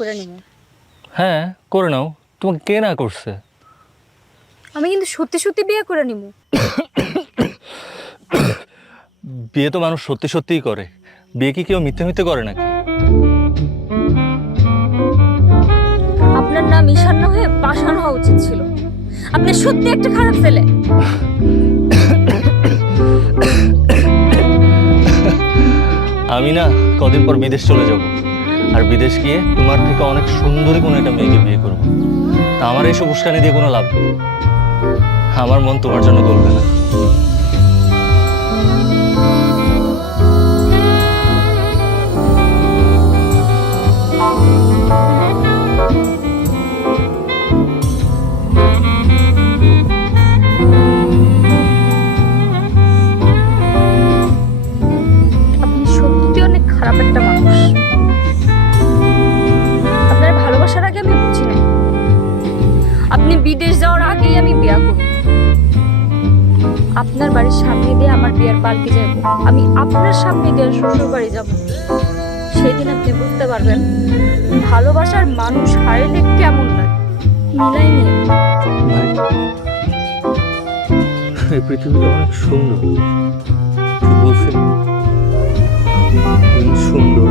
করে নিব। হ্যাঁ করে নাও, তোমাকে কে না করছে? আমি কিন্তু সত্যি সত্যি বিয়ে করে নিব। বিয়ে তো মানুষ সত্যি সত্যিই করে, বিয়ে কি কেউ মিথ্যে মিথ্যে করে নাকি? আপনার নাম ঈশান না হয়ে পাষাণ হওয়া উচিত ছিল। আপনি সত্যি একটা খারাপ ছেলে। আমি না কদিন পর বিদেশ চলে যাব, আর বিদেশ গিয়ে তোমার থেকে অনেক সুন্দরী কোনো একটা মেয়েকে বিয়ে করবো। তা আমার এইসব উস্কানি দিয়ে কোনো লাভ নেই, আমার মন তোমার জন্য গলবে না। আপনি সত্যি অনেক খারাপ একটা মানুষ। আপনার ভালোবাসার আগে আমি বুঝি নাই আপনি বিদেশ যাওয়ার আগেই আমি বিয়ে করব। আপনার বাড়ির সামনে দিয়ে আমার বিয়ের পালকি যাব, আমি আপনার সামনে দিয়ে শ্বশুর বাড়ি যাব। সেদিন আপনি বুঝতে পারবেন ভালোবাসার মানুষ হারাইলে কেমন লাগে। মিলাই নিয়ে ভাই, এই পৃথিবীটা অনেক সুন্দর, বলছি দিন সুন্দর,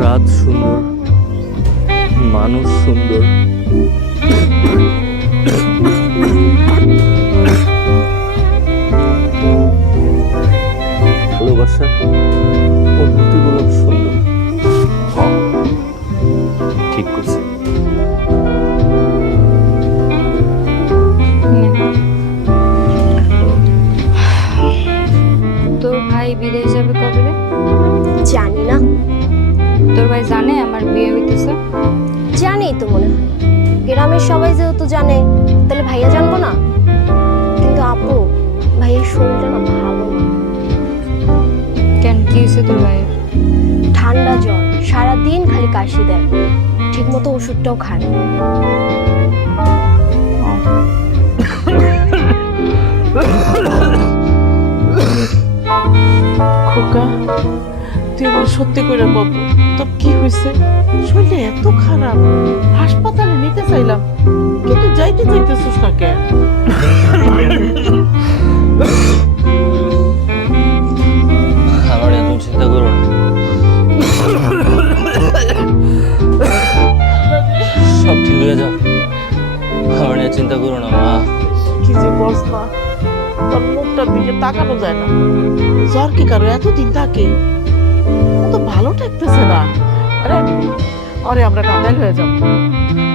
রাত সুন্দর, মানুষ সুন্দর। ভালোবাসা অনুভূতিগুলো সুন্দর। ঠিক করছি। তোর ভাই বিদেশ যাবে কবে রে? জানি না। তোর ভাই জানে আমার বিয়ে হইতেছে? জানেই তো মনে হয়, গ্রামের সবাই যেহেতু জানে তাহলে ভাইয়া জানবো না? কিন্তু আপু, ভাইয়ের শরীরটা না ভালো না। কেন, কি হয়েছে তোর ভাইয়ের? ঠান্ডা জ্বর, সারাদিন খালি কাশি দেয়, ঠিক মতো ওষুধটাও খায় না। খোকা, তুই আমার সত্যি করে বল, তোর কি হয়েছে? শরীরটা এত খারাপ, হাসপাতালে নিতে চাইলাম কিন্তু যাইতে চাইতেছিস না কেন? আমার এত চিন্তা করো না, সব ঠিক হয়ে যাবে। আমার নিয়ে চিন্তা করো না মা। কি যে বলস না, তোর মুখটার দিকে তাকানো যায় না। জ্বর কি কারো এতদিন থাকে? ও তো ভালো থাকতেছে না। আরে আরে আমরা কাঁদাইল হয়ে যাবো,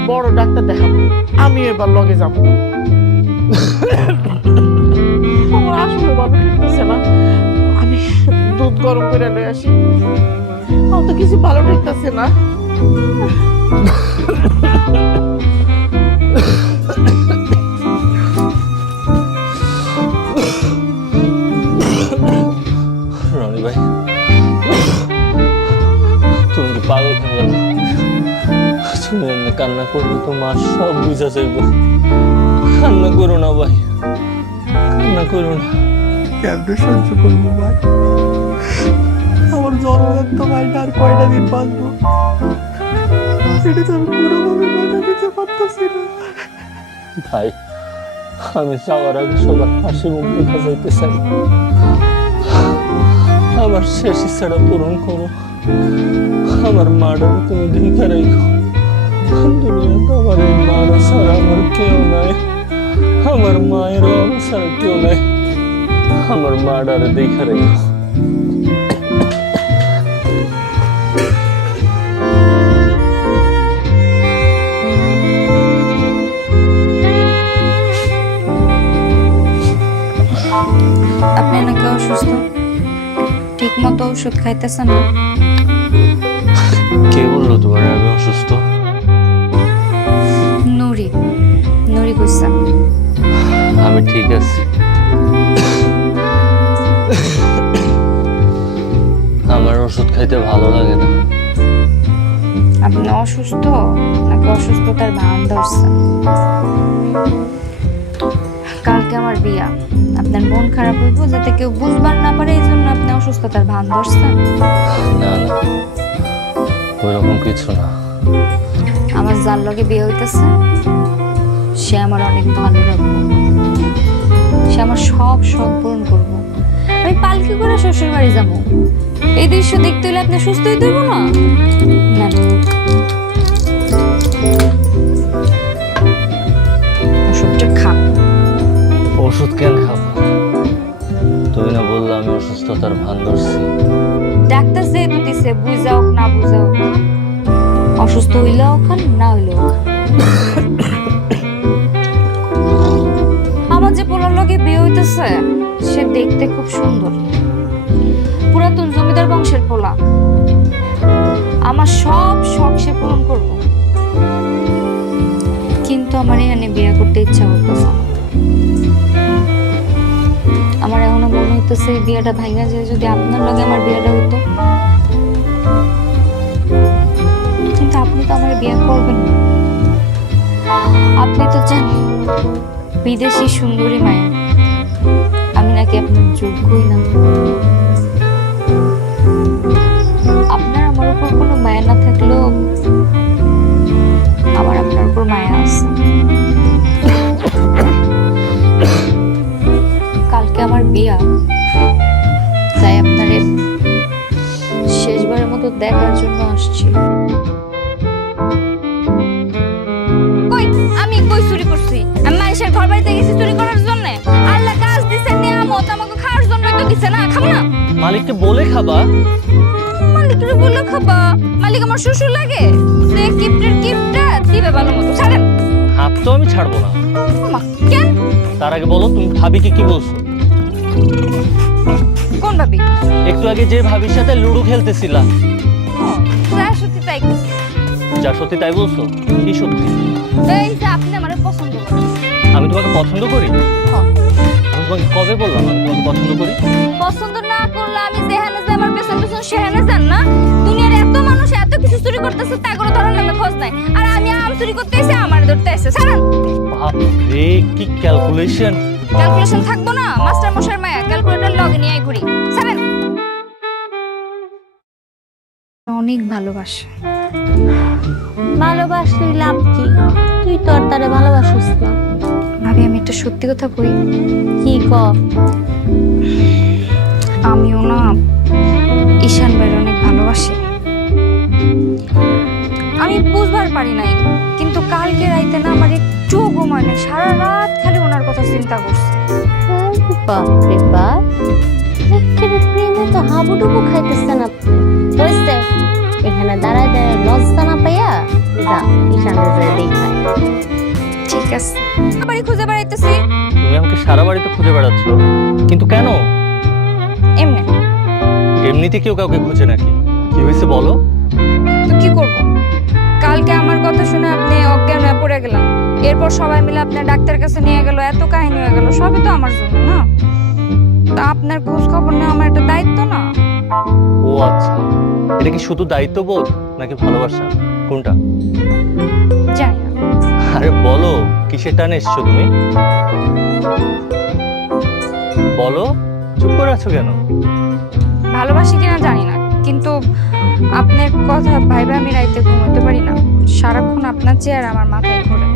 বড় ডাক্তার দেখাবো, আমি এবার লগে যাবো। আমার আসলে ভালো থাকতেছে না, আমি দুধ গরম করে লয়ে আসি। আমার তো কিছু ভালো থাকতেছে না। রনি ভাই, তুমি কি পাগল হয়ে গেল? তুমি এমনি কান্না করলে তো মা সব বুঝা যাইব। কান্না করো না ভাই, কান্না করো না। কেমনে সহ্য করবো ভাই? আমার জন্মদান তো ভাইটা আর কয়টা দিন বাঁচবো, এটা তো আমি কোনোভাবে মেনে নিতে পারতেছি না। ভাই, আমি যাওয়ার আগে সবার হাসি মুখ দেখা যাইতে চাই। আমার শেষ ইচ্ছাটা পূরণ করো, আমার মাটাকে তুমি দেখা রাখো। দুনিয়াতে আমার এই মারা ছাড়া আমার কেউ নাই, আমার মায়ের বাবা ছাড়া কেউ নাই। আমার মাটারে দেখা রাখো। আপনি নাকি অসুস্থ, ঠিক মতো ওষুধ খাইতেছেন না? কে বললো তোমার আমি অসুস্থ? নুরি, নুরি কইছে। আমি ঠিক আছি। আমার ওষুধ খাইতে ভালো লাগে না। আপনি অসুস্থ নাকি অসুস্থতার ভান ধরছেন? কালকে আমার বিয়া, আপনার মন খারাপ হইব যাতে কেউ বুঝবার না পারে, এই জন্য আপনি অসুস্থতার ভান ধরছেন। না না, ওইরকম কিছু না। আমার যার লগে বিয়ে হইতেছে সে আমার অনেক ভালো রাখবো, সে আমার সব শখ পূরণ করবো। আমি পালকি করে শ্বশুর বাড়ি যাবো। এই দৃশ্য দেখতে হলে আপনি সুস্থ হইতে হইব না? না, ওষুধটা খান। ওষুধ কেন খাবো? তুই না বললে আমি অসুস্থতার ভান ধরছি। ডাক্তার যেহেতু দিছে, বুঝাও না বুঝাও, অসুস্থ হইলেও খান, না হইলেও খান। আমার যে পোলার লগে বিয়ে হইতেছে সে দেখতে খুব সুন্দর, পুরাতন জমিদার বংশের পোলা। আমার সব শখ সে পূরণ করব, কিন্তু আমার এখানে বিয়ে করতে ইচ্ছা করতেছে না। আমার এখনো মনে হইতেছে এই বিয়েটা ভাঙা যায় যদি আপনার লগে আমার বিয়েটা হইতো, কিন্তু আপনি তো আমার বিয়ে করবেন না। আপনি তো জানেন বিদেশি সুন্দরী মায়া, আমি নাকি আপনার যোগ্যই না। আপনার আমার উপর কোনো মায়া না থাকলেও আমার আপনার উপর মায়া আছে। কালকে আমার বিয়া, তাই আপনারে শেষবারের মতো দেখার জন্য আসছি। কই আমি কই চুরি করছি? আমি মানুষের ঘর বাড়িতে গেছি চুরি করার জন্য? আল্লাহ কাজ দিছে, নিয়ামত আমাকে খাওয়ার জন্যই তো দিছে না, খাবো না? মালিককে বলে খাবা? মালিককে বলে খাবা? মালিক আমার শ্বশুর লাগে, সে গিফটটা দিবে ভালো মতো। ছাড়েন। হাত তো আমি ছাড়বো না। ওমা, কেন? তার আগে বলো তুমি ভাবিকে কি বলছো? কোন ভাবি? একটু আগে যে ভাবির সাথে লুডো খেলতেছিলা। যা সত্যি তাই করছি। যা সত্যি তাই বলছো? কি সত্যি? এই যে আপনি আমারে পছন্দ করেন। আমি তোমাকে পছন্দ করি? হ্যাঁ। আমি তোমাকে কবে বললাম আমি তোমাকে পছন্দ করি? পছন্দ না করলে আমি যেখানে যে আমার পেছন পেছন সেখানে যান না? দুনিয়ার এত মানুষ এত কিছু চুরি করতেছে, তা করে ধরার নামে খোঁজ নাই, আর আমি আম চুরি করতে এসে আমার ধরতে এসে। ছাড়েন। বাপরে কি ক্যালকুলেশন! ক্যালকুলেশন থাকবো না? মাস্টার মশাই মায়া ক্যালকুলেটর লগে নিয়ে ঘুরি। ছাড়েন। অনেক ভালোবাসে। ভালোবাসলি লাভ কি? তুই তো আর তারে ভালোবাসিস না। ভাবি আমি একটা সত্যি কথা কই। কি ক? আমিও না ঈশান ভাইয়ের অনেক ভালোবাসি। আমি বুঝবার পারি নাই, কিন্তু কালকে রাইতে না আমার একটু ঘুমায় নাই, সারা রাত খালি ওনার কথা চিন্তা করছি। বাপরে বাপ, একেবারে প্রেমে তো হাবুডুবু খাইতেছেন আপনি। হয়েছে, এখানে দাঁড়ায় দাঁড়ায় লজ্জা না পাইয়া যা ঈশানকে যে দেখায়। ঠিক আছে, বাড়ি খুঁজে বেড়াইতেছি। তুমি আমাকে সারা বাড়িতে খুঁজে বেড়াচ্ছ, কিন্তু কেন? এমনি। এমনিতে কেউ কাউকে খুঁজে নাকি? কি হয়েছে বলো? তো কি করব? কালকে আমার কথা শুনে আপনি অজ্ঞান হয়ে পড়ে গেলেন, এরপর সবাই মিলে আপনার ডাক্তার কাছে নিয়ে গেল, এত কাহিনী হয়ে গেল, সবই তো আমার জন্য না? তা আপনার খোঁজ খবর নেওয়া আমার একটা দায়িত্ব না? ও আচ্ছা, এটা কি শুধু দায়িত্ববোধ নাকি ভালোবাসা, কোনটা? জানি না। আরে বলো, কিসের টানে এসছো তুমি? বলো, চুপ করে আছো কেন? ভালোবাসি কিনা জানি না, কিন্তু আপনার কথা ভাইবা আমি রাইতে ঘুমোতে পারি না, সারাক্ষণ আপনার চেয়ার আমার মাথায় ঘোরে।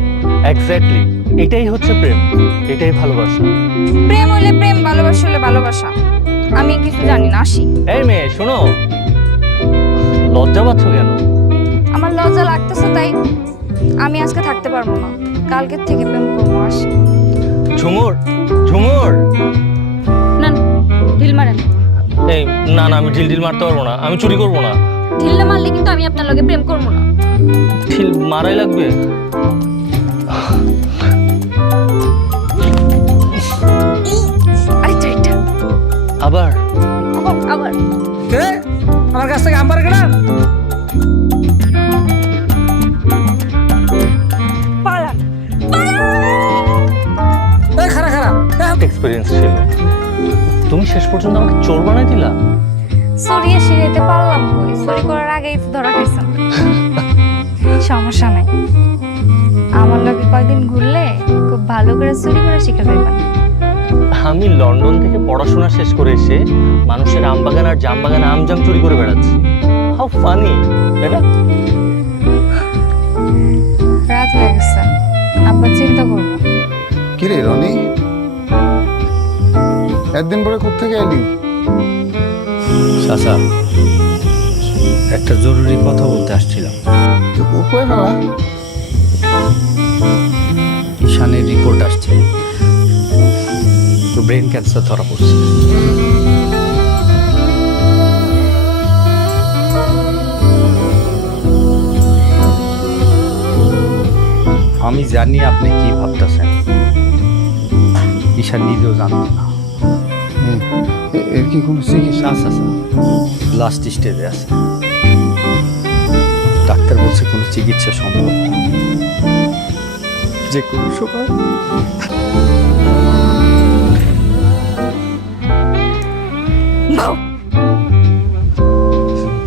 এক্স্যাক্টলি, এটাই হচ্ছে প্রেম, এটাই ভালোবাসা। প্রেম হলে প্রেম, ভালোবাসা হলে ভালোবাসা। আমি কিছু জানি না, আসি। এই মেয়ে শোনো, লজ্জা পাচ্ছ কেন? আমার লজ্জা লাগতেছে, তাই আমি আজকে থাকতে পারবো না, কালকের থেকে প্রেম করবো, আসি। ঝুমুর, ঝুমুর! না, ঢিল মারেন। এই না না, আমি ঢিল ঢিল মারতে পারবো না, আমি চুরি করবো না। ঢিল না মারলে কিন্তু আমি আপনার লগে প্রেম করবো না। ঢিল মারাই লাগবে। আচ্ছা, এটা আবার আবার আবার কে আমার কাছ থেকে আম্বার কেনা? পালান। এই খারা খারা, এক্সপেরিয়েন্স ছিল, তুমি শেষ পর্যন্ত আমাকে চোর বানাই দিলা। সরিয়ে সিঁড়িতে পারলাম কই, চুরি করার আগেই তো ধরা খাইছেন। সমস্যা নাই, আমার লগে কয়দিন ঘুরলে খুব ভালো করে চুরি করে শিখে যাইবেন। আমি লন্ডন থেকে পড়াশোনা শেষ করে এসে মানুষের আম বাগান আর জাম বাগানে আম জাম চুরি করে বেড়াচ্ছি। হাউ ফানি, তাই না? রাত হয়ে গেছে, আব্বা চিন্তা করবো। কিরে রনি, একদিন পরে কোথেকে এলি? চাচা, একটা জরুরি কথা বলতে আসছিলাম। কই ফেলা? ঈশানের রিপোর্ট আসছে, তো ব্রেন ক্যান্সার ধরা পড়ছে। আমি জানি আপনি কি ভাবতেছেন, ঈশান নিজেও জানত না। এর কি কোনো চিকিৎসা? না চাচা, লাস্ট স্টেজে আছে, ডাক্তার বলছে কোনো চিকিৎসা সম্ভব না। যে কোনো সময়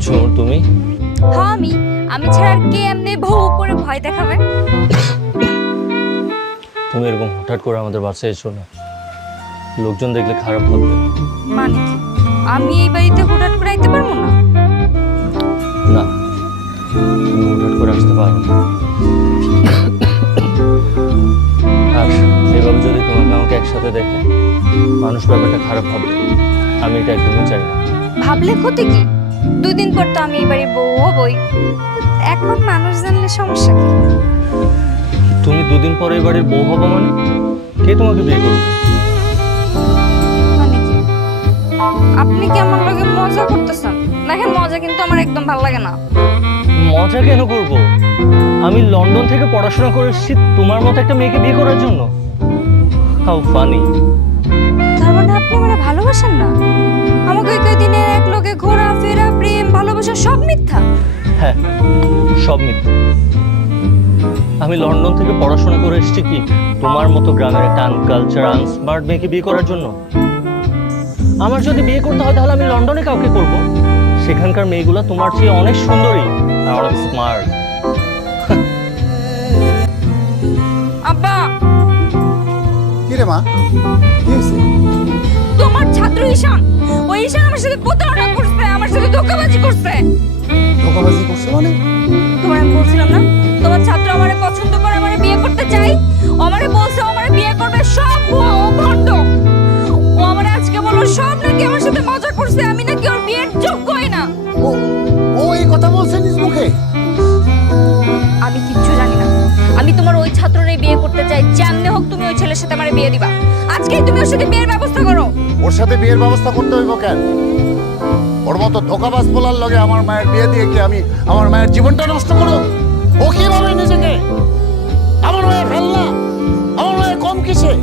ঝুমুর তুমি? হ্যাঁ আমি ছাড়া আর কে এমনি বউ করে ভয় দেখাবে? তুমি এরকম হঠাৎ করে আমাদের বাসায় এসো না, লোকজন দেখলে খারাপ ভাববে। মানে কি আমি এই বাড়িতে হুটহাট করে আইতে পারবো না? না, তুমি হুটহাট করে আসতে পারো না। আর এভাবে যদি তোমাকে আমাকে একসাথে দেখে মানুষ ব্যাপারটা খারাপ ভাববে, আমি এটা একদমই চাই না। ভাবলে ক্ষতি কি? 2 দিন পর তো আমি এই বাড়ির বউ হবই, এখন মানুষ জানলে সমস্যা কি? তুমি 2 দিন পরে এই বাড়ির বউ হবো মানে কে তোমাকে বিয়ে করবে? মানে কি আপনি কি আমার লগে মজা করতেছেন? দেখেন মজা কিন্তু আমার একদম ভালো লাগে না। মজা কেন করব? আমি লন্ডন থেকে পড়াশোনা করে এসেছি তোমার মতো একটা মেয়েকে বিয়ে করার জন্য। How funny. তার মানে আপনি আমারে ভালোবাসেন না? আমাকে ওই কয়দিনের এক লোকে ঘোরা ফেরা প্রেম ভালোবাসা সব মিথ্যা? হ্যাঁ, সব মিথ্যা। আমি লন্ডন থেকে পড়াশোনা করে এসেছি কি তোমার মতো গ্রামের একটা আনকালচার আনস্মার্ট মেয়েকে বিয়ে করার জন্য? আমার যদি বিয়ে করতে হয় তাহলে আমি লন্ডনে কাউকে করব। সেখানকার মেয়েগুলো তোমার চেয়ে অনেক সুন্দরী আর অনেক স্মার্ট। আব্বা, কিরে মা, কি হয়েছে? তোমার ছাত্র ঈশান, ওই ঈশান আমার সাথে প্রতারণা করছে, আমার সাথে ধোঁকাবাজি করছে। ধোঁকাবাজি করছে মানে? তোমার আমি বলছিলাম না তোমার ছাত্র আমারে পছন্দ করে আমারে বিয়ে করতে চাই? ও আমারে বলছে ও আমারে বিয়ে করবে, সব ভুয়া, ও ভণ্ড। ও আমারে আজকে বলল সব নাকি আমার সাথে মজা করছে, আমি নাকি ওর বিয়ের যোগ্যই না। ও ও এই কথা বলছে নিজ মুখে? আমি কিচ্ছু জানি না। আমি তোমার ওই ছাত্ররে বিয়ে করতে চাই, যেমনে হোক তুমি ওই ছেলের সাথে আমারে বিয়ে দিবা। আজকেই তুমি ওর সাথে বিয়ের ব্যবস্থা করো। ওর সাথে বিয়ের ব্যবস্থা করতে হইব কেন? ওর মতো ধোঁকাবাজ বলার লগে আমার মায়ের বিয়ে দিয়ে কি আমি আমার মায়ের জীবনটা নষ্ট করব? ও কিভাবে নিজেকে আমার মায়ের ফেললা? আমার মায়ের কম কিসে?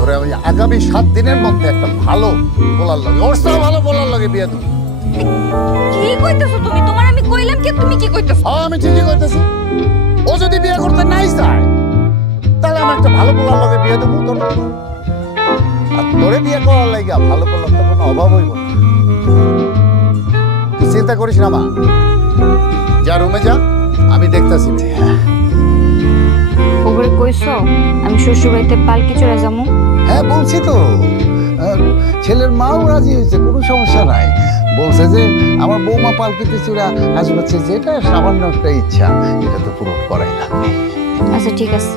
ওরে আমি আগামী 7 দিনের মধ্যে একটা ভালো বলার লগে, ওর সাথে ভালো বলার লগে বিয়ে দেবো। কি কইতেছো তুমি? তোমার আমি কইলাম কি, তুমি কি কইতেছো? আমি ঠিকই কইতেছি। ও যদি বিয়ে করতে নাই চায় তাহলে আমি একটা ভালো পোলার লগে বিয়ে দেবো। তোর আর তোরে বিয়ে করার লাগে ভালো পোলার তো কোনো অভাব হইব না। তুই চিন্তা করিস না মা, যা রুমে যা, আমি দেখতেছি। ওগরে কইছো আমি শ্বশুর বাড়িতে পালকি চড়ে যাবো? হ্যাঁ বলছি তো, ছেলের মাও রাজি হয়েছে, কোনো সমস্যা নাই। বলছে যে আমার বৌমা পালকিতে চূড়া আসবে, যেটা সামান্য একটা ইচ্ছা, এটা তো পূরণ করাই লাগবে। আচ্ছা ঠিক আছে,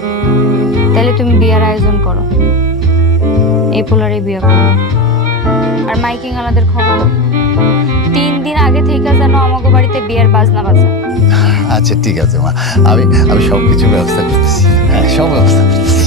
তাহলে তুমি বিয়ের আয়োজন করো, এই পোলারে বিয়ে করো। আর মাইকিং আলাদের খবর দাও, 3 দিন আগে থেকে যেন আমাকে বাড়িতে বিয়ের বাজনা বাজে। আচ্ছা ঠিক আছে মা, আমি সব কিছু ব্যবস্থা করতেছি। হ্যাঁ, সব ব্যবস্থা করতেছি।